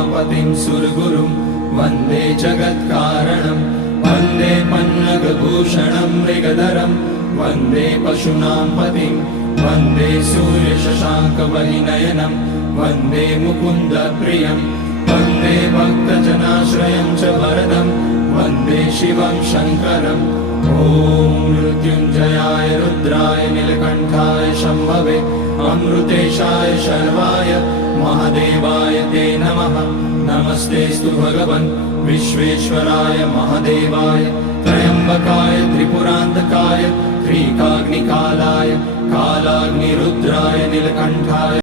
उमापतिं सुरगुरुं वन्दे जगत्कारणं वन्दे पन्नगभूषणं मृगधरं वन्दे पशूनां पतिं वन्दे सूर्यशशाङ्कवलिनयनं वन्दे मुकुन्दप्रियं वन्दे भक्तजनाश्रयं च वरदं वन्दे शिवं शङ्करम् ॐ मृत्युञ्जयाय रुद्राय नीलकण्ठाय शम्भवे अमृतेशाय शर्वाय महादेवाय ते नमः। नमस्तेस्तु भगवन् विश्वेश्वराय महादेवाय त्र्यम्बकाय त्रिपुरान्तकाय त्रिकाग्निकालाय कालाग्निरुद्राय नीलकण्ठाय